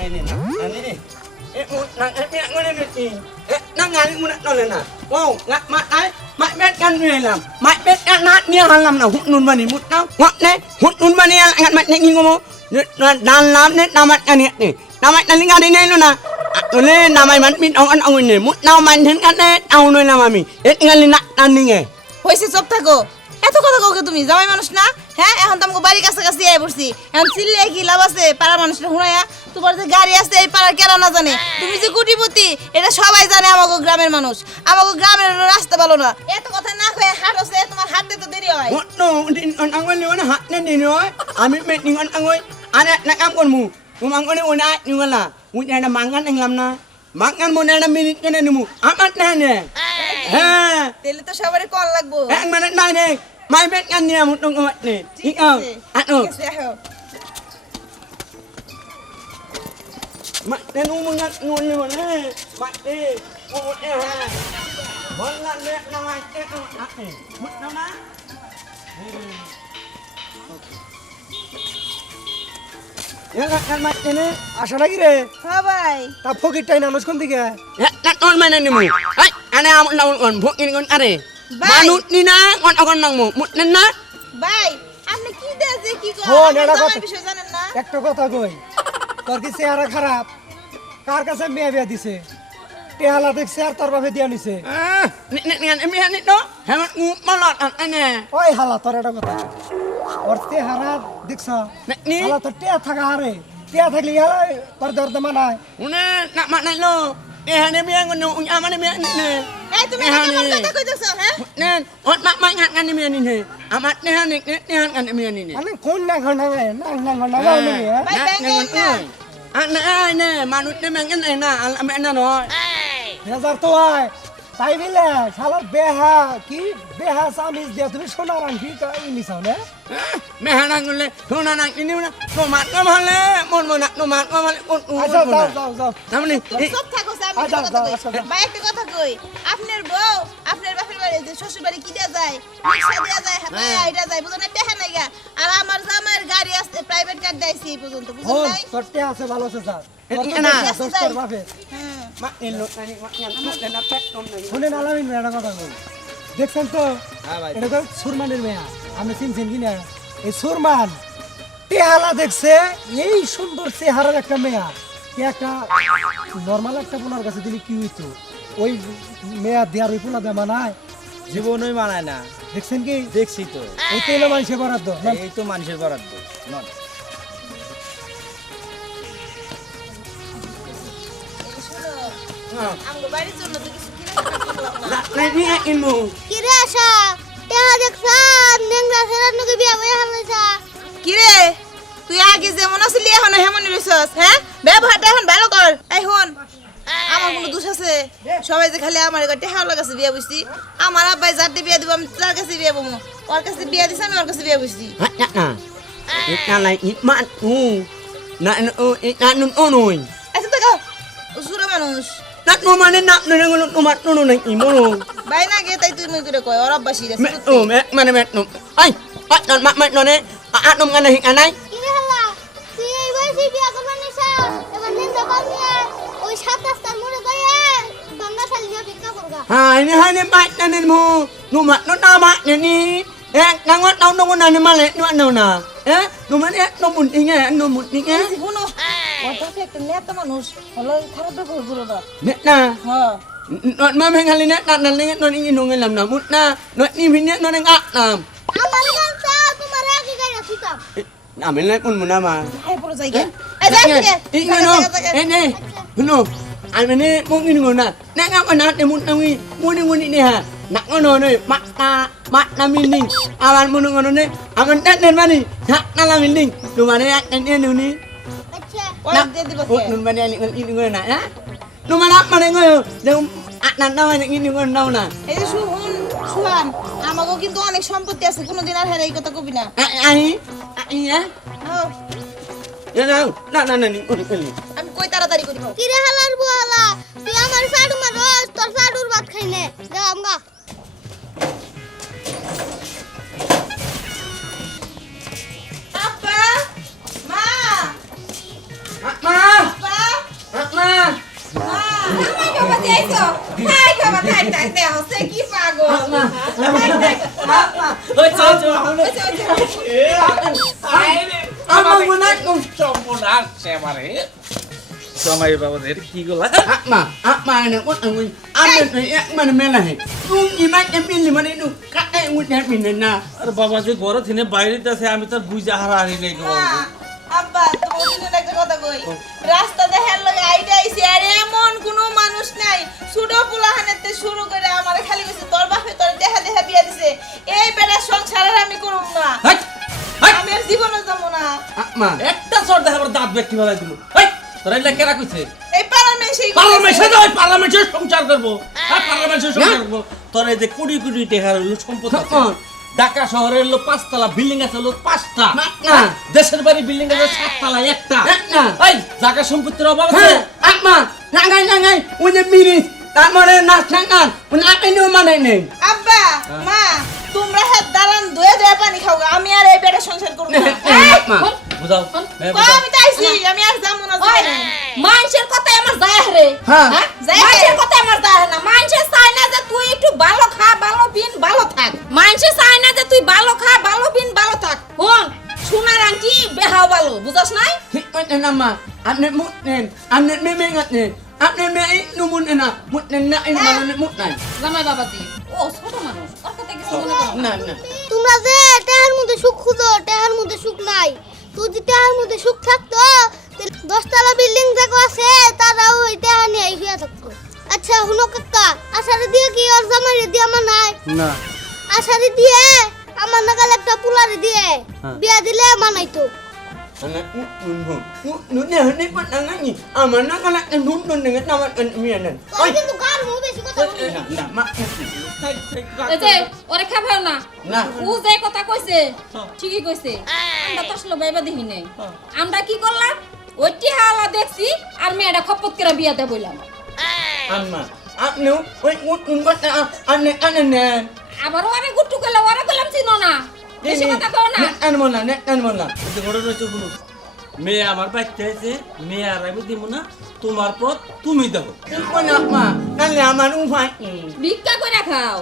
ini nang ini ngene iki nang ngali mun nol na wow ngak mak bet kan ni lam mak bet kan nat ni halam na hut nun bani mut na ngak ne hut nun bani ngat mat ni ngomo dan lam ne namat kan ni namat na linga ni no na ole namai man min ong an ong ni mut na man hen kan ne au no na mami et ngali na tan ni nge হইছে চুপ থাকো এত কথা কওকে তুমি জামাই মানুষ না হ্যাঁ এখন তো আমাকে বাড়ির কাছে কাছে আই পড়ছি এখন চিল্লে কি লাভ আছে পাড়ার মানুষরা হুনায়া তোমার যে গাড়ি আছে এই পাড়ার কেন না জানে তুমি যে কোটিপতি এটা সবাই জানে আমাগো গ্রামের মানুষ আমাগো গ্রামের রাস্তা ভালো না এত কথা না কয়ে হাঁটছে তোমার হাঁটতে তো দেরি হয় no on angol ni wana hat ne ni no ami met ni on angol ana nak am kon mu angol ni ona ni wala mu na mangan ang lam na mangan mo na minute ka na ni mu amat na ne ha তেলে তো সবারই call লাগবো ang manat na ne mai bet kan ni mu tong amat ni ঠিক আছে ano ঠিক আছে আহো mak ne nu mangat ngon ni wala mak e o e ha bolan le na mai e ko at ni mut na na ya kan mak ni আসা নাকি রে হ্যাঁ ভাই তা ফকির টাই নানুষ কোন দিকে ya kan on mana ni mu ai ana am na on bok ni kon are Bye. manut ni na on akon nang mu mut na ভাই আপনি কি দেছে কি ও, করেন নেড়া আমার কথা। বিষয় জানেন না একটা কথা কই তোর কি চেহারা খারাপ কার কাছে মেয়ে বিয়া দিছে টেহালা দেখছে আর তোর বাপে দিয়া নিছে ni ni no hemat ngu malot an ane ওই হালা তোর একটা কথা ওর চেহারা দেখছ ni হালা তোর টেয়া থাকা হারে টেয়া থাকলে হালা তোর দর্দ মানায় una nak mak nak lo hane mi ngon nu amane mi ni ne এই তুমি Eh, কেমন Hani. কথা কইতেছো হ্যাঁ nen on mak ngat kan ni mi ni ne amat ni han ni han kan mi ni ne মানে কোন না ঘন্টা নাং নাং ঘন্টা গাও নি Bye, bye, bye. Anak ai ne manut ni mengen ai na al ame na no হাজার তো আয় তাই বিলে শালা বেহা কি বেহা সামিজ দিয়া তুমি সোনার আংটি কাই নিছাও না me hanang le thona nang ini na no mat no male mon mon no mat no male on আচ্ছা যাও যাও যাও namni সব থাকো আমি আচ্ছা, একটা কথা আচ্ছা, কই আচ্ছা। ভাই একটা কথা কই আপনার বউ আপনার বাপের বাড়ি যে শ্বশুর বাড়ি কি দেয়া যায় রিকশা দেয়া যায় হ্যাঁ এটা যায় বুঝো না দেখা নাই গা আর আমার জামাইয়ের গাড়ি আছে প্রাইভেট কার দেয়ছি এই পর্যন্ত বুঝো হন নাই তোর টেয়া আছে ভালো আছে স্যার না। দোস্তর বাপে হ্যাঁ mak elo tani mak yang no le na pet nom nang শুনেন আলামিন ভাই একটা কথা কই দেখছেন তো এটা তো সুরমানের মেয়া আপনি চিনছেন কি না এই সুরমান টেহালা দেখছে এই সুন্দর চেহারার একটা মেয়া কি একটা নর্মাল একটা পোলার কাছে দিলে কি হইতো ওই মেয়া দেয়ার ওই পোলা দেয়া মানায় জীবনই মানায় না দেখছেন কি দেখছি তো এই তেল মানুষের বরাদ্দ না এই তো মানুষের বরাদ্দ নট শোনো আমগো বাড়ির জন্য তো কিছু কিনে রাখতে na na ni ilmu কিরে আশা টেহা দেখছান নেংরা ছেড়ার নকে বিয়া বইয়া হালাইছা কি রে তুই আগে যেমন আসলি এখন হেমন রইছস হ্যাঁ ব্যবহারটা এখন ভালো কর এই হন আমার কোনো দোষ আছে সবাই যে খালি আমার কাছে হাওলা কাছে বিয়া বসছি আমার আব্বাই যাতে বিয়া দিব আমি তার কাছে বিয়া বমু ওর কাছে বিয়া দিছ আমি ওর কাছে বিয়া বসছি ha na ikna lai ikmat na no ikna nun onoi আচ্ছা দেখো সুরা মানুষ na no mane na no no mat no nang imo ভাই না গে তাই তুই মুই করে কয় ওর আব্বা শিরে me oh me mane met no ai pat non mat no ne a nom ngana hik anai কিরে হালা তুই এই বয়সে বিয়া করবার নিছা এবার নিন্দা বানিয়ে ওই সাত রাস্তার মোড়ে দাঁড়িয়ে গঙ্গা শালি দিয়ে ভিক্ষা করগা ha ini pat na ni mo no mat no na mat ni nang wat no no na ni male no na no mane no mun inge no mun inge শুনো ওর কাছে একটা নেতা মানুষ হলো খারাপ ব্যবহার করো না ne na হ্যাঁ not ma meng halina na na lingat no ingin no ngelam na mut na no ni binya no nang akam আমার গালটা তোমার আগে গাইরা ছিতাম namin lai pun munama এই পুরো জায়গা এই যা থেকে ingin no ini no ai mene mung ini ngona na ngam anat ni mut nawi muni muni ni ha nak ngono ni mak na mining awan mun ngono ni aman tat nen mani nak na la mining tu mane yak ni ni আচ্ছা ওর দিয়ে দিব oh nun mane ni ngol ini ngona ya nu mana mane ngoyo আপনার নামে কিন্তু নাও না এই যে সুহান আমাকেও কিন্তু অনেক সম্পত্তি আছে কোনোদিন আর হ্যাঁ এই কথা কবি না আই হ্যাঁ আও, না না না নি উনি আমি কই তাড়াতাড়ি করি ভাও। কিরে হালার বুয়ালা তুই আমার সাড়ু মারস তোর সাড়ুর ভাত খাই নে যা আমগা আব্বা মা মা আব্বা মা আমার বাবা যাইছো হাই বাবা তাই তাই দে হচ্ছে কি পাগল ওই চল চল আমার মনে জমাই বাবাদের কি গোলা আপা ne ko angin amen ne man mena he tu iman empil mane nu kae ngut ne pinna আরে বাবা যে ঘরে থেকে বাইরেতে আছে আমি তার বুঝা হারাহারি নেই গো বাবা। আব্বা তোমার জন্য একটা কথা কই রাস্তাতে হেল লাগে আইডা আইছি আর এমন কোনো মানুষ নাই ছোট পোলাহানেতে শুরু করে আমারে খালি কইছে তোর বাপে তোর দেখা দেখা বিয়া দিছে এই বেটা সংসার আর আমি করব না হাই হাই আমি আর জীবনে যাব না আপা একটা চড় দেখাবার দাঁত ব্যক্তি বলাই দিল হাই তোরা এলা কেরা কইছে এই পার্লামেন্টেই পার্লামেন্টে যাও পার্লামেন্টে সংসার করব হ্যাঁ পার্লামেন্টে সংসার করব তোর এই যে কোটি কোটি টাকার হলো সম্পদ আছে ঢাকা শহরে হলো 5 তলা বিল্ডিং আছে হলো 5টা না দেশের বাড়ি বিল্ডিং আছে 7 তলা একটা না এই জায়গা সম্পত্তির অভাব আছে আপা nangai unya mini tamare nasangan un apenu mane ne আব্বা মা তোমরা হাত দালান ধুয়ে ধুয়ে পানি খাও আমি আর এই বেটা সংসার করব না আপা বুঝাও কই আমি তাইছি আমি আর যাব না যাই না মানুষের কথা আমার যায় রে হ্যাঁ মানুষের কথা আমার যায় না মানুষের চায় না যে তুই একটু ভালো খা ভালো পিন ভালো থাক মানুষের চায় না যে তুই ভালো খা ভালো পিন ভালো থাক কোন সোনার আংটি বেহাও ভালো বুঝাস নাই hikmat nama amne mutnen amne memengat ne amne me numun ena mutnen na in malone mutnan জামাই বাবাজি ও ছোট মানুষ ওর কথা কিছু মনে করো না। na তোমরা যে টেহার মধ্যে সুখ খুঁজো টেহার মধ্যে সুখ নাই তুই যদি টেহার মধ্যে সুখ থাকতো 10 তলা বিল্ডিং যাকো আছে তারাও ওই টেহা নিয়ে হইয়া থাকতো আচ্ছা হুনো কাকা আশারে দিয়ে কি ওর জামাইরে দিয়ে আমার নাই na আশারে দিয়ে আমার নাগাল একটা পুলারে দিয়ে বিয়া দিলে মানাইতো anak nun ne ne pat nangani amana kana nun nun dengan tamat mianan তোর কিন্তু কার মুখ বেশি কথা বলবি na mak এই যে ওরে খাবার না না ও যে কথা কইছে ঠিকই কইছে আমরা তো আসলে বাইবা দেখি নাই আমরা কি করলাম ওইটি হালা দেখছি আর মেয়েটা খপত করে বিয়া দে বইলাম amma apnu oi mutun pat ane ane আবার ওরে গুট্টু কইলা ওরে কইলাম চিনো না বেশি কথা কও না ne an mola এই যে ঘটনা হচ্ছে শুনো মেয়ে আমার বাচ্চা আছে মেয়ে আর আমি দিব না তোমার পথ তুমি দেখো Ipon apa? Kan yaman umpat. ভিক্ষা কইরা খাও